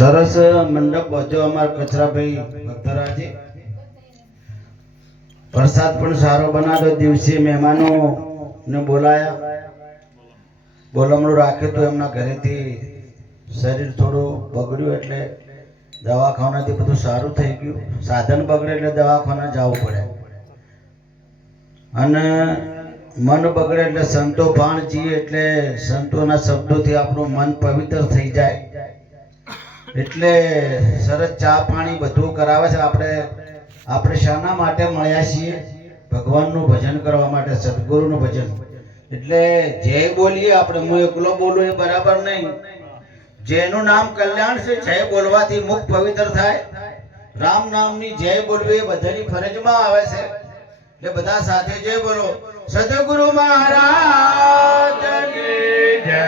સરસ મંડપ બધો અમારા કચરાભાઈ ભક્તરાજે પ્રસાદ પણ સારો બનાવ્યો. દિવસે મહેમાનો ને બોલાયા, બોલમણું રાખ્યું તો એમના ઘરેથી શરીર થોડું બગડ્યું એટલે દવાખાનાથી બધું સારું થઈ ગયું. સાધન બગડે એટલે દવાખાના જવું પડે અને મન બગડે એટલે સંતો ભાણ જીએ એટલે સંતોના શબ્દોથી આપણું મન પવિત્ર થઈ જાય. એટલે સરસ ચા પાણી બધું કરાવે છે. આપણે શાના માટે મળ્યા છીએ? ભગવાનનું ભજન કરવા માટે, સદગુરુનું ભજન. એટલે જય બોલીએ આપણે. હું એકલો બોલું એ બરાબર નહીં. જેનું નામ કલ્યાણ છે, જય બોલવાથી મુખ પવિત્ર થાય. રામ નામની જય બોલવી એ બધાની ફરજમાં આવે છે. એટલે બધા સાથે જય બોલો. સદગુરુ મહારાજની જય,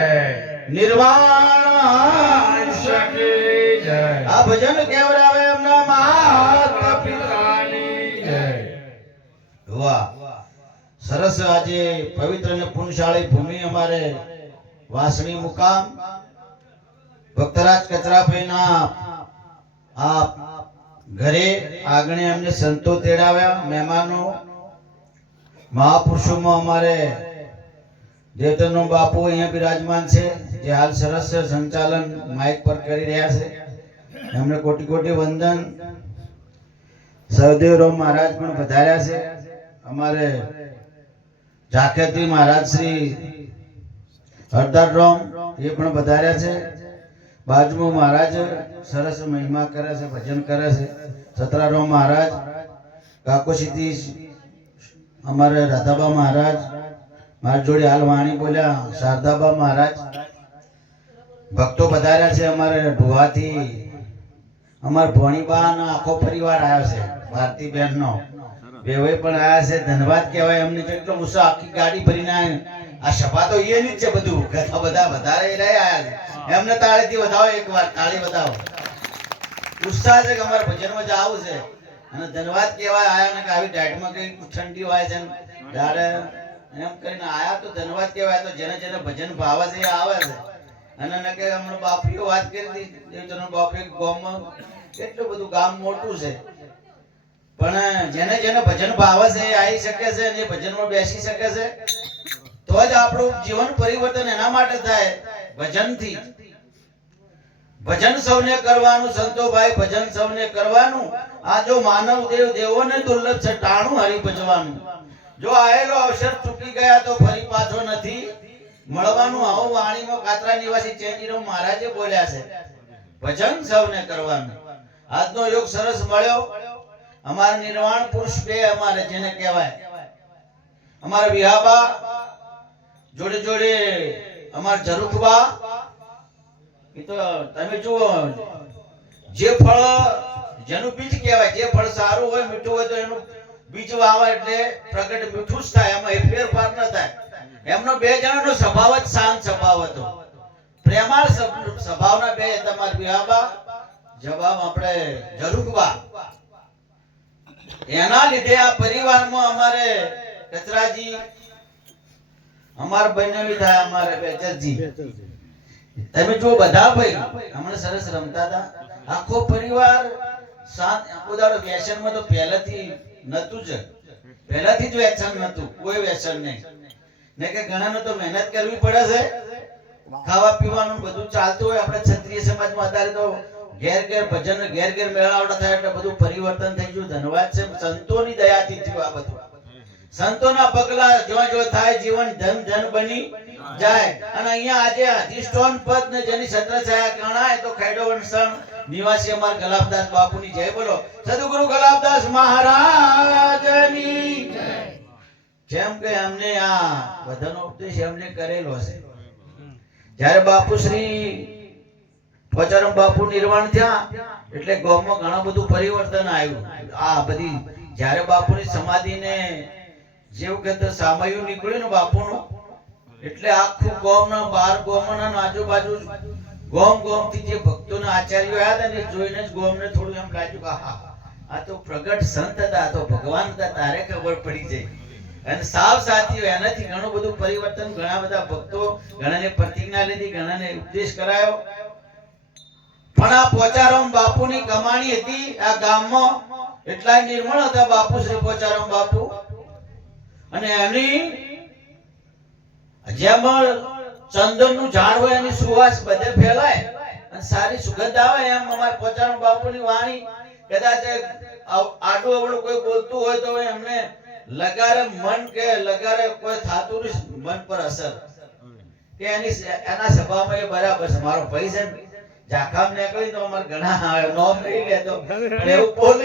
નિર્વાણ સખી જય. આ ભજન કેવરાવે એમના માતા પિતાની જય. વાહ, સરસ. આજે પવિત્ર અને પુણ્યશાળી ભૂમિ અમારે વાસણી મુકામ ભક્તરાજ કચરાભાઈના આ ઘરે આગળ એમને સંતો તેડાવ્યા. મહેમાનો મહાપુરુષોમાં અમારે દેવતરનો બાપુ અહીંયા બિરાજમાન છે, જે હાલ સરસ સંચાલન માઇક પર કરી રહ્યા છે. એમને કોટી કોટી વંદન. સહદેવરાવ મહારાજ પણ પધાર્યા છે. અમારે ઝાકેતી મહારાજ શ્રી હરદારરામ એ પણ પધાર્યા છે. બાજુમાં મહારાજ સરસ મહિમા કરે છે, ભજન કરે છે. સતરારામ મહારાજ, કાકોસીથી અમારે રાધાબા મહારાજ, મારી જોડે હાલ વાણી બોલ્યા શારદાબા મહારાજ. ભક્તો પધાર્યા છે. અમારે ઢુવાથી અમારા ભોણીબાનો આખો પરિવાર આવ્યો છે. ભારતીબેનનો બેવે પણ આવ્યા છે. ધન્યવાદ કહેવાય એમને. કેટલો ઉત્સાહ, આખી ગાડી ભરીને આ સભા તો એની જ છે. બધું બધા વધારે આવ્યા છે. એમને તાળીથી વધાવો, એકવાર તાળી વધાવો. ઉત્સાહ છે કે અમારે ભજનમાં જવું છે. અને ધન્યવાદ કહેવાય આયા ને કે આવી ડાયટમાં કઈ ઠંડી હોય છે ત્યારે એમ કરીને આયા તો ધન્યવાદ કહેવાય. તો જેને જેને ભજન ભાવે છે એ આવે છે. અને ન કે હમણાં બાપુએ વાત કરી હતી, દેવતરનો બાપુ ગામમાં કેટલું બધું ગામ મોટું છે, પણ જેને જેને ભજન ભાવે છે એ આવી શકે છે અને એ ભજનમાં બેસી શકે છે. તો જ આપણું જીવન પરિવર્તન એના માટે થાય ભજનથી. ભજન સૌને કરવાનું સંતોભાઈ, ભજન સૌને કરવાનું. આ જો માનવ દેવ દેવોને દુર્લભ છે, ટાણું હરી ભજવાનું. જો આયેલો અવસર ચૂકી ગયા તો ફરી પાછો નથી મળવાનું. આવું વાણીમાં કાતરા નિવાસી ચેજીરાવ મહારાજે બોલ્યા છે. ભજન સૌને કરવાનું. આજનો યોગ સરસ મળ્યો. અમારા નિર્વાણ પુરુષ બે અમારે જેને કહેવાય, અમારા વિહાબા જોડે જોડે અમારા ઝરૂખબા. એ તો તમે જુઓ, જે ફળ જેનું બીજ કહેવાય, જે ફળ સારું હોય મીઠું હોય તો એનું બીજ વાવે એટલે પ્રગટ મીઠું જ થાય. એમાં ફેરફાર ન થાય. એમનો બે જણાનો સ્વભાવ જ શાંત સ્વભાવ હતો, પ્રેમાળ સ્વભાવના બે તમારા વિહાબા, જવાબ આપણે ઝરૂખબા. એના લીધે આ પરિવારમાં અમારે કચરાજી અમાર બનેવી થાય. અમારે બેચરજી તમે જો બધા ભાઈ હમણાં સરસ રમતા હતા. આખો પરિવાર શાંત. આખો દાડો વ્યસનમાં તો પહેલાથી નતું જ, પહેલાથી જ વ્યસન નતું, કોઈ વ્યસન નહીં. ને કે ઘણાને તો મહેનત કરવી પડે છે. ખાવા પીવાનું બધું ચાલતું હોય. આપણે ક્ષત્રિય સમાજમાં અત્યારે તો ઘેર ઘેર ભજન, ઘેર ઘેર મેળાવડા થાય એટલે બધું પરિવર્તન થઈ ગયું. ધન્યવાદ છે સંતોની દયાથી થયું આ બધું. સંતોના પગલા જો જો થાય જીવન ધન ધન બની જાય. અને અહીંયા આજે અધિષ્ઠાન પદ ને જેની છત્ર છાયા ગણાય તો ખેડો વંશણ નિવાસી અમાર ગલાબદાસ બાપુની જય બોલો. સદગુરુ ગલાબદાસ મહારાજની જય. જેમ કે અમને આ બધાનો ઉપદેશ એમને કરેલો છે. જ્યારે બાપુશ્રી પચારમ બાપુ નિર્વાણ થયા એટલે ગામમાં ઘણા બધું પરિવર્તન આવ્યું. આ બધી જ્યારે બાપુની સમાધિને જેવું કે સામયું નીકળ્યું ને બાપુનું, એટલે આખું ગામના 12 ગામના આજુબાજુ ગામ ગામથી જે ભક્તોના આચાર્યો આવ્યા હતા ને જોઈને જ ગામને થોડું એમ લાગ્યું કે આ તો પ્રગટ સંત હતા, આ તો ભગવાન હતા. તારે ખબર પડી જાય. અને સાવ સાથીઓ એનાથી ઘણું બધું પરિવર્તન. ઘણા બધા ભક્તો, ઘણાને પ્રતિજ્ઞા લીધી, ઘણાને ઉપદેશ કરાયો. પણ આ પોચારામ બાપુની કમાણી હતી આ ગામમાં એટલા નિર્મળ હતા બાપુ શ્રી પોચારામ બાપુ અને એની જેમ ચંદનનું ઝાડ હોય એની સુવાસ બધે ફેલાય અને સારી સુગંધ આવે એમ અમારા પોચારામ બાપુની વાણી કદાચ આડું અવળું કોઈ બોલતું હોય તો એમને લગારે મન કે લગારે કોઈ થાતું મન પર અસર કે એના સભામાં એ બરાબર છે મારો ભાઈ છે જાખામ નીકળી તો અમાર ઘણા નોમ લઈ લેતો એવું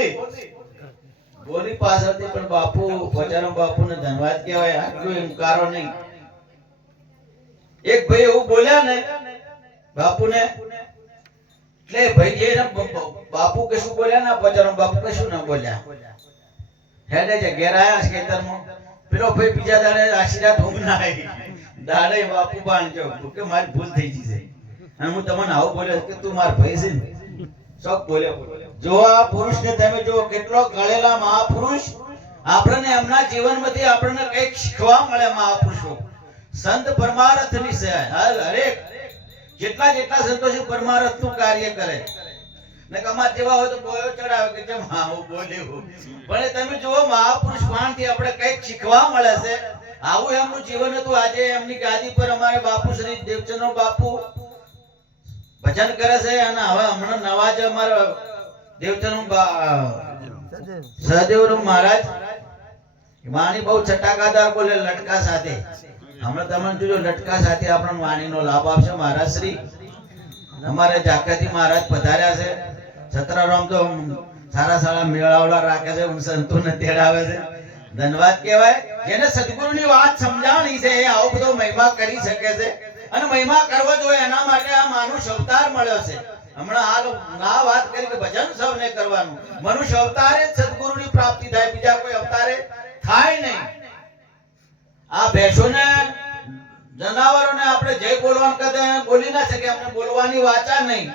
બોલી પાછળથી પણ બાપુ પોચારામ બાપુને ધન્યવાદ કહેવાય આટલું ઇનકારો નહીં એક ભાઈ એવું બોલ્યા ને બાપુને એટલે ભાઈ એને બાપુ કશું બોલ્યા ના પોચારામ બાપુ કશું ના બોલ્યા હેડે છે ઘેર આયા ખેતરમાં પેલો ભાઈ બીજા દાડે આશીર્વાદ ઊંઘ ના આવી દાડે બાપુ બાંધજો કે મારી ભૂલ થઈ ગઈ છે અને હું તમને આવું બોલ્યો કે તું માર ભાઈ છે ને શોક બોલ્યો જો આ પુરુષને તમે જો કેટલો ગળેલા મહાપુરુષ આપણને એમના જીવનમાંથી આપણને કંઈક શીખવા મળે મહાપુરુષો સંત પરમાર્થની છે હરેક જેટલા સંતો છે પરમાર્થનું કાર્ય કરે ને કમાત જેવા હોય તો બોયો ચડાવે કે કેમ હા હું બોલ્યો પણ તમે જુઓ મહાપુરુષ વાણથી આપણે કંઈક શીખવા મળે છે આવું એમનું જીવન હતું આજે એમની ગાદી પર અમારે બાપુ શ્રી દેવચંદ્ર બાપુ ભજન કરે છે અને હવે હમણાં નવા જ અમારા દેવચંદ્ર સહદેવ મહારાજ વાણી બહુ ચટાકાદાર બોલે લટકા સાથે હમણાં તમે જોજો લટકા સાથે આપણને વાણીનો લાભ આપશે મહારાજ શ્રી અમારે જાકાતી મહારાજ પધાર્યા છે છત્રારામ તો સારા સારા મેળાવડા રાખે છે સંતોને તેડાવે છે ધન્યવાદ કહેવાય જેને સદગુરુની વાત સમજાણી છે એ આવો બધો મહિમા કરી શકે છે અને મહિમા કરવો જોઈએ એના માટે આ માનુષ અવતાર મળ્યો છે હમણાં હાલ ના વાત કરી કે ભજન સૌને કરવાનું મનુષ્ય અવતારે જ સદગુરુની પ્રાપ્તિ થાય બીજા કોઈ અવતારે થાય નહીં આ ભેંસોને જનાવરોને આપણે જય બોલવાનું કદે બોલી ના શકે આપણે બોલવાની વાચા નહીં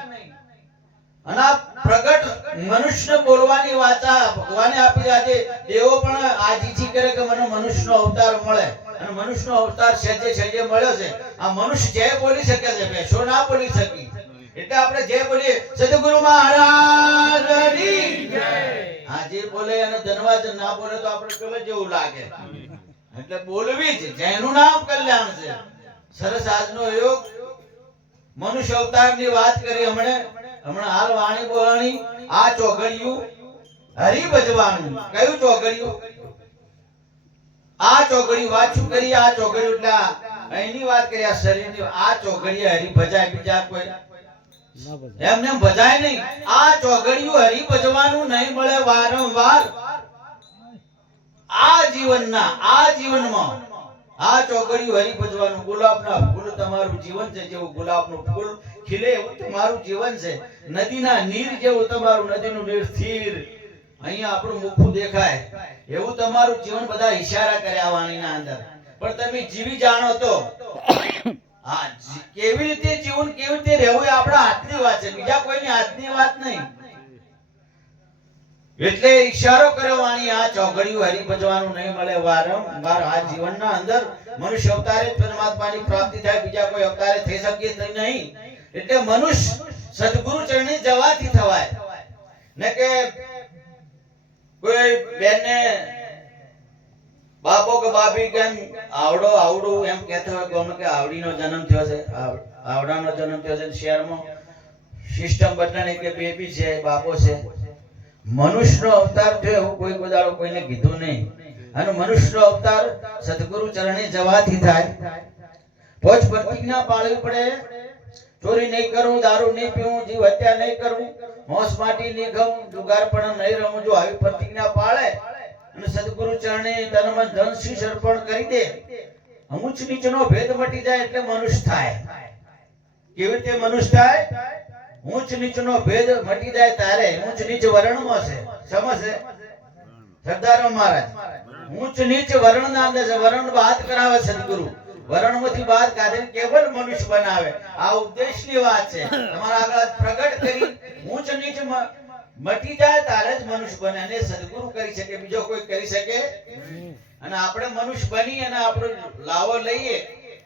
અને પ્રગટ મનુષ્ય બોલવાની વાચા ભગવાને આપી આજે દેવો પણ આજીજી કરે કે મને મનુષ્યનો અવતાર મળે અને મનુષ્યનો અવતાર સહેજે મળ્યો છે આ મનુષ્ય જય બોલી શકે છે ભેંસો ના બોલી શકી એટલે આપણે જય બોલીએ સદગુરુ મહારાજની જય આ જે બોલે અને ધન્યવાદ ના બોલે તો આપણે કેવું જેવું લાગે એટલે બોલવી જ જેનું નામ કલ્યાણ છે સરસ આજનો યોગ મનુષ્ય અવતારની વાત કરી હમણાં હાલ વાણી બોલાણી આ ચોઘડિયું હરી ભજવાનું કયું ચોઘડિયું આ ચોઘડિયું વાત શું કરી આ ચોઘડિયું એટલે અહીંની વાત કરી આ શરીરની આ ચોઘડિયે હરી ભજાય બીજા કોઈ એમને ભજાય નહીં આ ચોઘડિયું હરી ભજવાનું નહીં મળે વારંવાર આ જીવનમાં આ ચોઘડિયું હરી ભજવાનું ગુલાબના ફૂલ તમારું જીવન છે જેવું ગુલાબનું ફૂલ ખીલે એવું તમારું જીવન છે નદીના નીર જેવું તમારું નદીનું નીર સ્થિર અહીંયા આપણું મુખું દેખાય એવું તમારું જીવન બધા ઈશારા કર્યા વાણીના અંદર પણ તમે જીવી જાણો તો હા કેવી રીતે જીવન કેવી રીતે રહેવું એ આપણા હાથની વાત છે બીજા કોઈની હાથની વાત નહીં એટલે ઈશારો કર્યો વાણી આ ચોઘડિયું હરી ભજવાનું નહીં મળે વારંવાર આ જીવનના અંદર મનુષ્ય અવતારે પરમાત્માની પ્રાપ્તિ થાય બીજા કોઈ અવતારે થઈ શકે નહીં એટલે મનુષ્ય સદગુરુ ચરણે જવાથી થવાય ને કે કોઈ બેનને બાપો કે બાપી કેમ આવડું એમ કહેતા હોય ગમે કે આવડીનો જન્મ થયો છે આવડાનો જન્મ થયો છે શહેરમાં સિસ્ટમ બદલાણી કે બેબી છે બાપો છે મનુષ્યનો અવતાર થયો એવું કોઈ કોદાળો કોઈને કીધું નહીં અને મનુષ્યનો અવતાર સદગુરુ ચરણે જવાથી થાય પોચ પ્રતિજ્ઞા પાળવી પડે ચોરી નહીં કરું દારૂ નહીં પીવું જીવ હત્યા નહીં કરું મોસ માટી નહીં ખાવું જુગારપણ નહીં રમું જો આવી પ્રતિજ્ઞા પાળે અને સદગુરુ ચરણે તન મન ધન શીશ અર્પણ કરી દે ઊંચ નીચનો ભેદ મટી જાય એટલે મનુષ્ય થાય કેવી રીતે મનુષ્ય થાય ઊંચ નીચનો ભેદ મટી જાય તારે ઊંચ નીચ વર્ણમાં છે સમજે સરદાર મહારાજ ઊંચ નીચ વર્ણના અંદર છે વર્ણ બાદ કરાવે સદગુરુ વર્ણમાંથી બાદ કાઢીને કેવળ મનુષ્ય બનાવે આ ઉપદેશની વાત છે તમારા આગળ પ્રગટ કરી ઊંચ નીચ મટી જાય તારે જ મનુષ્ય બને અને સદગુરુ કરી શકે બીજો કોઈ કરી શકે અને આપણે મનુષ્ય બની અને આપણો લાવો લઈએ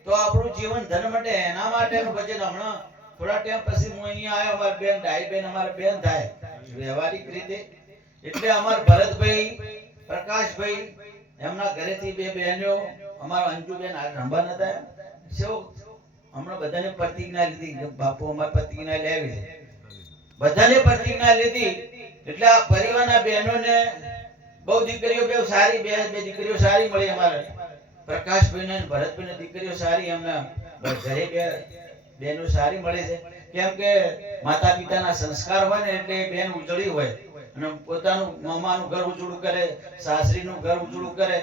તો આપણું જીવન ધન માટે એના માટેનું ભજન હમણાં થોડા ટાઈમ પછી હું અહીંયા આવ્યો, અમાર બેન ડાઈ બેન અમાર બેન થાય વ્યવહારિક રીતે. એટલે અમાર ભરતભાઈ પ્રકાશભાઈ એમના ઘરેથી બે બહેનો અમારા અંજુબેન આ નંબર નતા શું હમણાં બધાને પ્રતિજ્ઞા લીધી, બાપુ અમાર પ્રતિજ્ઞા લેવી છે, બધાને પ્રતિજ્ઞા લીધી. એટલે આ પરિવારના બહેનોને બહુ દીકરીઓ બે સારી, બે દીકરીઓ સારી મળી અમારે પ્રકાશભાઈ ને ભરતભાઈ ને દીકરીઓ સારી, એમના ઘરે બે બહેનો સારી મળે છે. કેમ કે માતા પિતાના સંસ્કાર હોય ને એટલે બેન ઉજળી હોય અને પોતાનું મામાનું ઘર ઉજળું કરે, સાસરીનું ઘર ઉજળું કરે.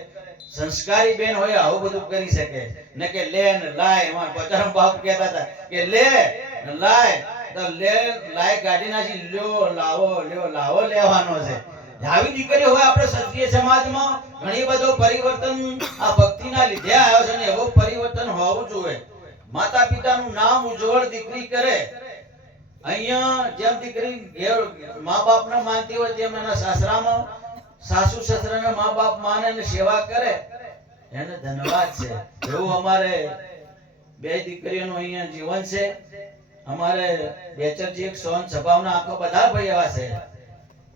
સંસ્કારી બેન હોય આવું બધું કરી શકે ને કે લે ને લાય. એમાં પચારમ બાપ કહેતા હતા કે લે ને લાય, તો લે લાય કાઢી નાખી લ્યો લાવો લ્યો લાવો લેવાનો છે. આવી દીકરીઓ હોય આપણે ક્ષત્રિય સમાજમાં ઘણી બધો પરિવર્તન આ ભક્તિના લીધે આવ્યો છે ને એવો પરિવર્તન હોવું જોઈએ. માતા પિતાનું નામ ઉજ્જવળ દીકરી કરે. અહીંયા જેમ દીકરી મા બાપને માનતી હોય તેમ એના સાસરામાં સાસુ સસરાને મા બાપ માને અને સેવા કરે એને ધન્યવાદ છે. એવું અમારે બે દીકરીઓનું અહીંયા જીવન છે. અમારે બેચરજી એક સોન સ્વભાવના આખો બધા ભાઈ એવા છે.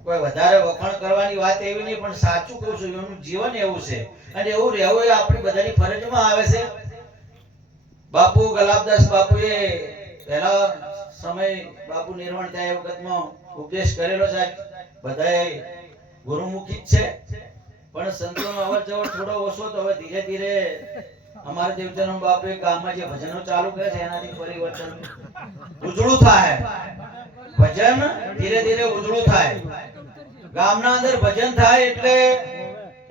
કોઈ વધારે વખાણ કરવાની વાત એવી નહીં, પણ સાચું કહું છું, એનું જીવન એવું છે અને એવું રહેવું એ આપણી બધાની ફરજમાં આવે છે. બાપુ ગલાબદાસ બાપુએ પહેલા સમય બાપુ નિર્વાણ થયા એ વખતમાં ઉપદેશ કરેલો છે. બધાએ ગુરુમુખી જ છે, પણ સંતોનો અવર જવર થોડો ઓછો, તો હવે ધીરે ધીરે અમારા દેવચરણ બાપુએ ગામમાં જે ભજનો ચાલુ કરે છે એનાથી પરિવર્તન ઉજળું થાય. ભજન ધીરે ધીરે ઉજળું થાય. ગામના અંદર ભજન થાય એટલે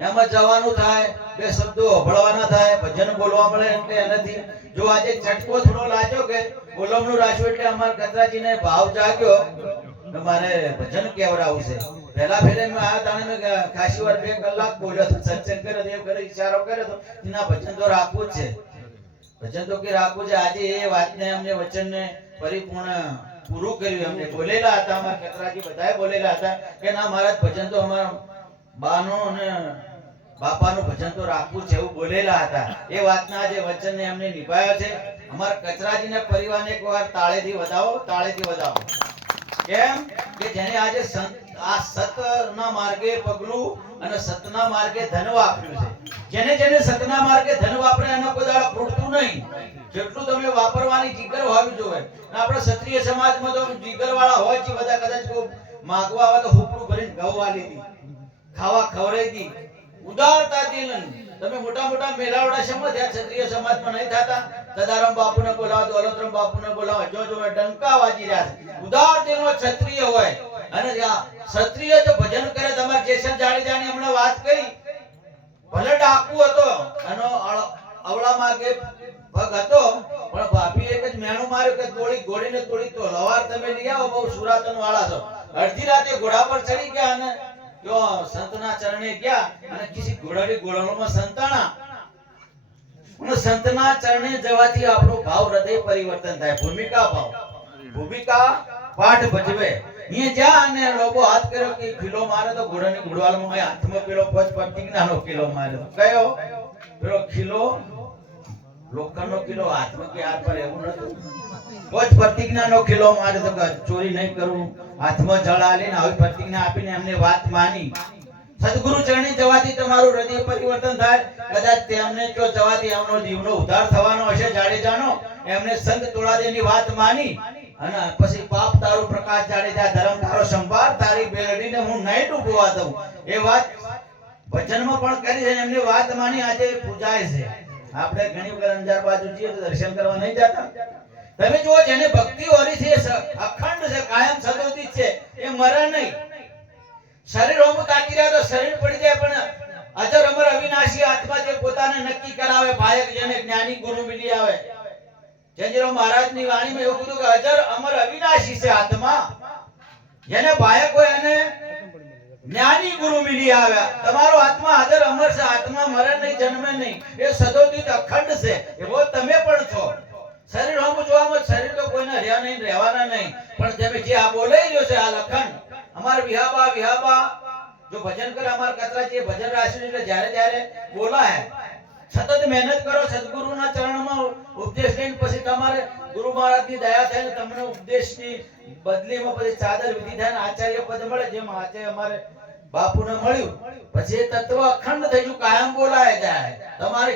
એમાં જવાનું થાય, બે શબ્દો સાંભળવાના થાય, ભજન બોલવા મળે. એટલે એનાથી જો આજે ચટકો થોડો લાગ્યો કે બોલમનું રાખ્યું એટલે અમારા કતરાજીને ભાવ જાગ્યો કે મારે ભજન કેવડાવું છે. પહેલા ફેરે મેં આ તાણે મેં ખાસી વાર 2 કલાક બોલ્યો તો સત્સંગ કર્યો, દેવ કરે ઈશારો કર્યો તો એના ભજન તો રાખવું જ છે, ભજન તો કે રાખવું છે. આજે એ વાતને અમને વચનને પરિપૂર્ણ પૂરું કર્યું. અમને બોલેલા હતા, અમારા કતરાજી બધાએ બોલેલા હતા કે ના મહારાજ ભજન તો અમારા બાનો અને બાપાનું ભજન તો રાખવું છે એવું બોલેલા હતા. એ વાતના આજે વચનને એમને નિભાવ્યો છે. અમારા કચરાજીને પરિવારને એકવાર તાળીથી વધાવો, તાળીથી વધાવો. કેમ કે જેને આજે આ સતના માર્ગે પગલું અને સતના માર્ગે ધન વાપર્યું છે. જેને જેને સતના માર્ગે ધન વાપરે એનો કોઈ દાડો ખૂટતું નહીં. જેટલું તમે વાપરવાની જીગર હોવી જોઈએ. આપણા ક્ષત્રિય સમાજમાં તો જીગર વાળા હોય છે બધા, કદાચ કોઈ માગવા આવે તો હુપડું ભરીને ઘઉં વાલી દી, ખાવા ખવડાવી દી, ઉદારતાથી. તમે મોટા મોટા મેલાવડા સમજ ત્યાં ક્ષત્રિય સમાજમાં નહીં થતા. સદારામ બાપુને બોલાવો, દોલતરામ બાપુને બોલાવો, જો ડંકા વાજી રહ્યા છે. ઉદાર દિલનો ક્ષત્રિય હોય અને ક્ષત્રિય જો ભજન કરે. તમારે જેસલ જાડેજાની હમણાં વાત કરી, ભલે ડાકુ હતો એનો અવળામાં કે પગ હતો, પણ ભાભી એક જ મેણું માર્યું કે તોડી ઘોડીને તોડી તો લવાર તમે લઈ આવો, બહુ સુરાતન વાળા છો. અડધી રાતે ઘોડા પર ચડી ગયા અને જો સંતના ચરણે ગયા અને કિસી ઘોડાની ગોળણોમાં સંતાણા. અને સંતના ચરણે જવાથી આપણો ભાવ હૃદય પરિવર્તન થાય. ભૂમિકા ભાવ, ભૂમિકા પાઠ ભજવે. અહીંયા જા અને લોકો હાથ કર્યો કે ખીલો મારે તો ઘોડાની ઘોડવાલમાં હાથમાં પેલો પચ પ્રતિજ્ઞાનો કિલો મારે તો કયો પેલો ખીલો લોખંડનો કિલો હાથમાં કે હાથ પર એવું નતું. પચ પ્રતિજ્ઞાનો કિલો મારે તો ચોરી નહીં કરું, હાથમાં જળ આલીને આવી પ્રતિજ્ઞા આપીને એમને વાત માની. સદગુરુ ચરણે જવાથી તમારું હૃદય પરિવર્તન થાય. કદાચ તેમને જો જવાથી એમનો જીવનો ઉદ્ધાર થવાનો હશે જાડેજાનો, એમને સંત તોળાદેની વાત માની અને પછી પાપ તારું પ્રકાશ જાડેજા, ધર્મ તારો સંભાર, તારી બેલડીને હું નહીં ડૂબવા દઉં એ વાત ભજનમાં પણ કરી છે. એમને વાત માની આજે પૂજાય છે. આપણે ઘણી વખત અંજાર બાજુ જઈએ તો દર્શન કરવા નહીં જતા. તમે જુઓ જેને ભક્તિ હોરી છે, અખંડ છે, કાયમ સદોદિત છે, એ મરે નહીં. શરીર હોમ તાકી રહ્યા તો શરીર પડી જાય, પણ અજર અમર અવિનાશી આત્મા જે પોતાને નક્કી કરાવે, ભાયક જેને જ્ઞાની ગુરુ મિલી આવે. જયજીરાવ મહારાજની વાણીમાં એવું કીધું કે અજર અમર અવિનાશી છે આત્મા, જેને ભાયક હોય એને જ્ઞાની ગુરુ મિલી આવ્યા. તમારો આત્મા અજર અમર છે, આત્મા મરે નહીં, જન્મે નહીં, એ સદોદિત અખંડ છે. એવો તમે પણ છો. શરીર હોમ જોવામાં શરીર તો કોઈને રહ્યા નહીં, રહેવાના નહીં, પણ તમે જે આ બોલાઈ રહ્યો છે આ લખંડ. અમાર વિહાબા જો ભજન કરે, અમાર કતરાજી ભજન રાખ્યું એટલે જ્યારે જ્યારે બોલાય સતત મહેનત કરો, સદગુરુના ચરણમાં ઉપદેશ લઈને પછી તમારે ગુરુ મહારાજની દયા થાય ને તમને ઉપદેશની બદલીમાં પછી ચાદર વિધિ થાય ને આચાર્ય પદ મળે, જેમ આજે અમારે બાપુને મળ્યું પછી એ તત્વ અખંડ થઈ ગયું, કાયમ બોલાય જાય. તમારે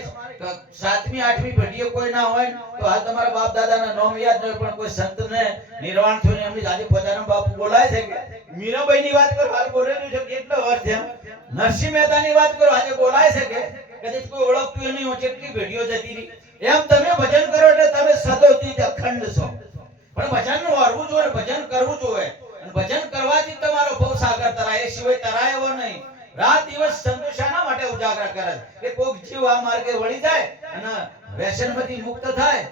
7મી 8મી પેઢીએ કોઈ ના હોય તો હાલ તમારા બાપ દાદાના નામ યાદ ન હોય, પણ કોઈ સંતને નિર્વાણ થયું એમની આજે પોતાના બાપુ બોલાય છે કે મીરાબાઈની વાત કરો હાલ બોલેલું છે કેટલો વર્ષ થયા, નરસિંહ મહેતાની વાત કરો આજે બોલાય છે કે કદાચ કોઈ ઓળખતું નહીં હોય, કેટલી પેઢીઓ જતી રહી. એમ તમે ભજન કરો એટલે તમે સદોદિત અખંડ છો. પણ ભજન વાળવું જોઈએ, ભજન કરવું જોઈએ, અને ભજન કરવાથી તમારો ભવ સાગર તરાય, એ સિવાય તરાય એવો નહીં. રાત દિવસ સંતો શાના માટે ઉજાગર કરે કે કોક જીવ આ માર્ગે વળી જાય અને વ્યસનમાંથી મુક્ત થાય,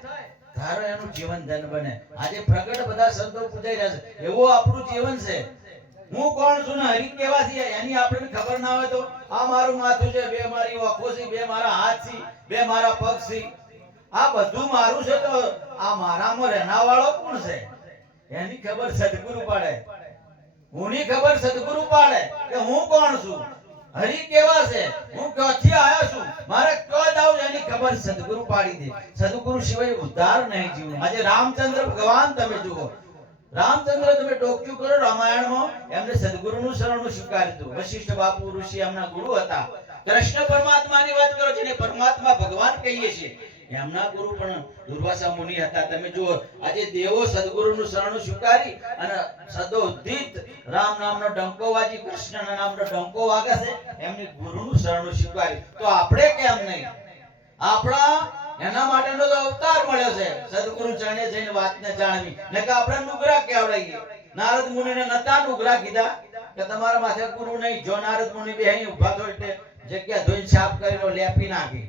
તારો એનું જીવન ધન બને. આજે પ્રગટ બધા સંતો પૂજાઈ રહ્યા છે, એવું આપણું જીવન છે. હું કોણ છું ને હરી કેવા છે એની આપણને ખબર ના હોય તો આ મારું માથું છે, બે મારી આંખો છે, બે મારા હાથ છે, બે મારા પગ છે, આ બધું મારું છે, તો આ મારામાં રહેના વાળો કોણ છે એની ખબર સદગુરુ પાડે. હુંની ખબર સદગુરુ પાડે કે હું કોણ છું, હરી કેવા છે, હું ક્યાંથી આવ્યો છું, મારે ક્યાં જાવું એની ખબર સદગુરુ પાડી દે. સદગુરુ સિવાય ઉદ્ધાર નહીં જીવન. આજે રામચંદ્ર ભગવાન તમે જુઓ, રામચંદ્ર તમે ડોક્યુ કરો રામાયણમાં, એમને સદગુરુનું શરણું સ્વીકાર્યું. વશિષ્ઠ બાપુ ઋષિ એમના ગુરુ હતા. કૃષ્ણ પરમાત્માની વાત કરો, જેને પરમાત્મા ભગવાન કહીએ છીએ, એમના ગુરુ પણ દુર્વાસા મુનિ હતા. તમે જુઓ આજે દેવો સદગુરુનું શરણું સ્વીકારી અને સદોદિત રામ નામનો ડંકો વાજી, કૃષ્ણના નામનો ડંકો વાગે છે, એમની ગુરુનું શરણું સ્વીકારી. તો આપણે કેમ નહીં? આપણા એના માટેનો તો અવતાર મળ્યો છે, સદગુરુ ચરણે જઈને વાતને જાણવી. ને કે આપણે નુગરા કહેવડાઈએ. નારદ મુનિને નતા નુગરા કીધા કે તમારા માથે ગુરુ નહીં. જો નારદ મુનિ બે અહીં ઊભા થયો એટલે જગ્યા ધોઈને સાફ કરીને લેપી નાખી.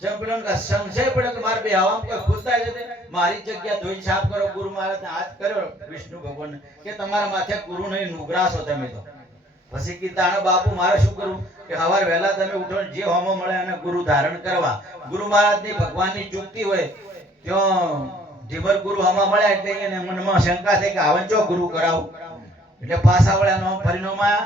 ચંપલન કા સંશય પડ્યો કે મારે બે હવામાં કોઈ ભૂલતા છે, મારી જગ્યા ધોઈને સાફ કરો. ગુરુ મહારાજને હાથ કર્યો વિષ્ણુ ભગવાન કે તમારા માથે ગુરુ નહીં, નુગરા છો તમે તો. પછી કીધા બાપુ મારે શું કરવું કે સવાર વહેલા તમે ઉઠો જે હોમો મળે અને ગુરુ ધારણ કરવા. ગુરુ મહારાજની ભગવાનની ચૂકતી હોય ત્યાં ઢીબર ગુરુ હમા મળ્યા એટલે એને મનમાં શંકા થઈ કે આવન જો ગુરુ કરાવું, એટલે પાછા વળ્યા નો ફરીનો માં,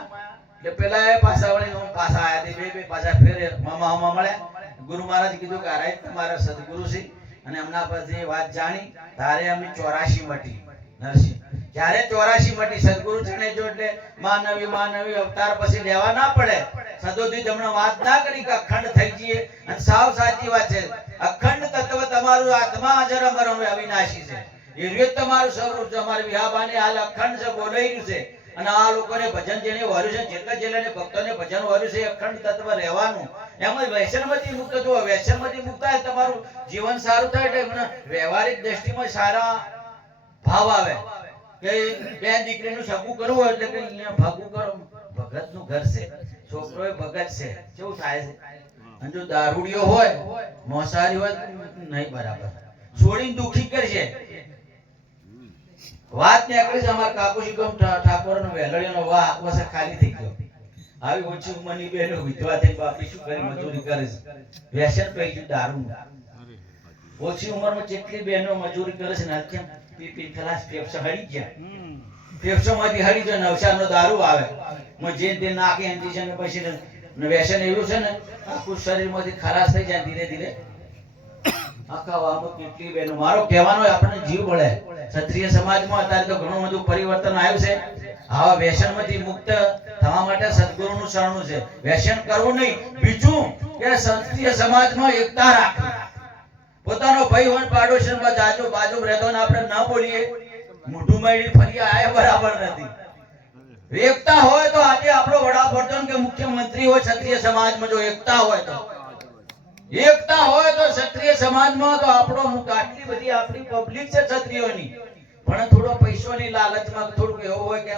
એટલે પેલા એ પાછા વળી નો પાછા આયા બે પાછા ફેરે મામા હમા મળ્યા. ગુરુ મહારાજ કીધું કે આ તમારા સદગુરુ છે, અને એમના પરથી વાત જાણી તારે એમની 84 મટી. નરસિંહ જ્યારે 84 મટી સદગુરુ ચરણે જો એટલે માનવી અવતાર પછી લેવા ના પડે. સદોદી તમને વાત ના કરી કે અખંડ થઈ જઈએ, અને સાવ સાચી વાત છે. અખંડ તત્વ તમારું આત્મા અજર અમર અવિનાશી છે. એ રીત તમારું સ્વરૂપ છે. અમારી વિહાબાને હાલ અખંડ છે, બોલાઈ રહ્યું છે. અને આ લોકોને ભજન જેને વર્યું છે, જેટલા જેટલાને ભક્તોને ભજન વર્યું છે, અખંડ તત્વ રહેવાનું. એમ વ્યસનમાંથી મુક્ત થો. વ્યસનમાંથી મુક્ત થાય તમારું જીવન સારું થાય, એટલે વ્યવહારિક દ્રષ્ટિમાં સારા ભાવ આવે કે બેન દીકરીનું સગું કરવું હોય એટલે કે અહીંયા ભાગું કરો. ભગતનું ઘર છે, છોકરો એ ભગત છે, કેવું થાય છે. અને જો દારૂડિયો હોય, મોસારી હોય નહીં બરાબર, છોડીને દુખી કરશે. વાત નીકળી છે અમારા કાકુજી ગમ ઠાકોરનો વેલડીનો વાહ વસે ખાલી થઈ ગયો. આવી ઓછી ઉંમરની બહેનો વિધવા થઈ બાપી શું કરી મજૂરી કરે છે, વ્યસન પડી ગયું દારૂ. ઓછી ઉંમરમાં જેટલી બહેનો મજૂરી કરે છે ને કેમ પી ખલાસ ફેફસા હળી ગયા, ફેફસામાંથી હળી જાય, નવસારનો દારૂ આવે જે તે નાખે એનથી છે ને પછી વ્યસન એવું છે ને આખું શરીરમાંથી ખલાસ થઈ જાય ધીરે ધીરે. આખા વાહમાં કેટલી બહેનો. મારો કહેવાનો આપણને જીવ બળે. ક્ષત્રિય સમાજમાં અત્યારે તો ઘણું બધું પરિવર્તન આવ્યું છે. આવા વ્યસનમાંથી મુક્ત થવા માટે સદગુરુનું શરણું છે. વ્યસન કરવું નહીં. બીજું કે ક્ષત્રિય સમાજમાં એકતા રાખવી. પોતાનો ભાઈ હોય પાડોશીમાં જાજો બાજુ રહેતો ને આપણે ન બોલીએ, મોઢું મળી ફરી આયા બરાબર નથી. એકતા હોય તો આજે આપણો વડાપ્રધાન કે મુખ્યમંત્રી હોય ક્ષત્રિય સમાજમાં, જો એકતા હોય તો ક્ષત્રિય સમાજમાં તો આપણો આટલી બધી આપણી પબ્લિક છે ક્ષત્રિયોની, પણ થોડો પૈસોની લાલચમાં થોડુંક એવું હોય કે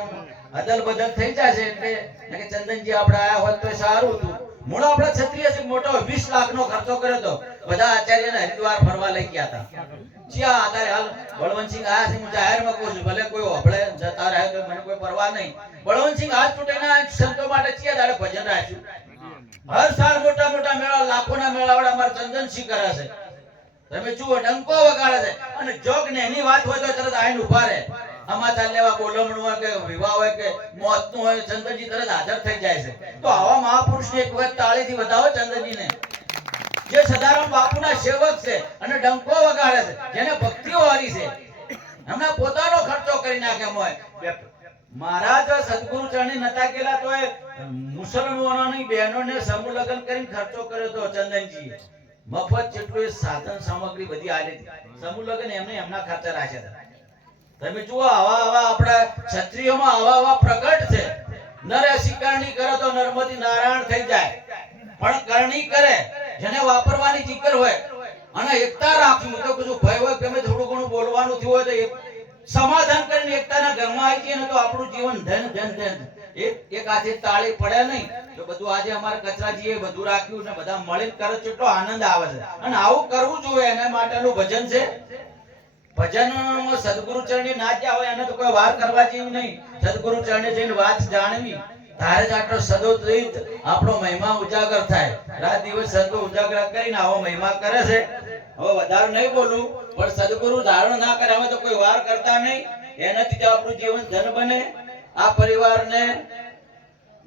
અદલ બદલ થઈ જાય છે. એટલે કે ચંદનજી આપણે આયા હોત તો સારું હતું. મૂળ આપણા ક્ષત્રિય છે, મોટો 20 લાખનો ખર્ચો કર્યો તો બધા આચાર્યને હરિદ્વાર ફરવા લઈ ગયા હતા. જ્યાં અત્યારે હાલ બળવંતસિંહ આયા છે, હું જાહેરમાં કહું છું, ભલે કોઈ હોભળે જતા રહે તો મને કોઈ પરવા નહીં. બળવંતસિંહ હાથ તૂટેના સંતો માટે ચિયા દાડે ભજન રાખ્યું. હર સાલ મોટા મોટા મેળા, લાખોના મેળાવડા અમારા ચંદનસિંહ કરે છે. તમે જુઓ ડંકો વગાડે છે, અને જોગ ને એની વાત હોય તો તરત આઈને ઉભા રહે. સમાચાર લેવા બોલમણું હોય કે વિવાહ હોય કે મોતનું હોય, ચંદનજી તરત હાજર થઈ જાય છે. તો આવા મહાપુરુષને એક વખત તાળીથી વધાવો ચંદનજીને. જે સદારામ બાપુના સેવક છે અને ડંકો વગાડે છે, જેને ભક્તિઓ વાળી છે, એમના પોતાનો ખર્ચો કરી નાખે હોય. મહારાજ સદગુરુ ચરણે નતા ગયેલા તો એ મુસલમાનોની બહેનોને સમૂહ લગ્ન કરીને ખર્ચો કર્યો તો ચંદનજીએ. મફત જેટલું એ સાધન સામગ્રી બધી આલી હતી. સમૂહ લગ્ન એમને એમના ખર્ચા રાખ્યા હતા. તમે જુઓ આવા આપણા ક્ષત્રિયોમાં આવા પ્રગટ છે. નરે શિકારણી કરે તો નર્મદી નારાયણ થઈ જાય, પણ કરણી કરે જેને વાપરવાની જીકર હોય અને એકતા રાખવી. તો કશું ભય હોય ગમે થોડું ઘણું બોલવાનું થયું હોય તો સમાધાન કરીને એકતાના ઘરમાં આવી જઈએ ને તો આપણું જીવન ધન ધન ધન. એક હાથે તાળી પડે નહીં તો બધું આજે અમારે કચરાજીએ બધું રાખ્યું ને બધા મળીને કરે કેટલો આનંદ આવે છે. અને આવું કરવું જોઈએ. એના માટેનું ભજન છે. ભજનમાં સદગુરુ ચરણે ના જ્યાં હોય એને તો કોઈ વાર કરવા જેવી નહીં. સદગુરુ ચરણે જઈને વાત જાણવી, તારે જ આટલો સદોદિત આપણો મહિમા ઉજાગર થાય. રાત દિવસ સંતો ઉજાગર કરીને આવો મહિમા કરે છે. હવે વધારે નહીં બોલું, પણ સદગુરુ ધારણ ના કરે હવે તો કોઈ વાર કરતા નહીં. એનાથી જ આપણું જીવન ધન બને. આ પરિવારને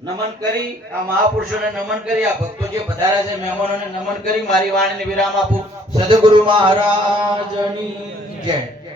નમન કરી, આ મહાપુરુષોને નમન કરી, આ ભક્તો જે પધાર્યા છે મહેમાનોને નમન કરી મારી વાણીને વિરામ આપું. સદગુરુ મહારાજની જય.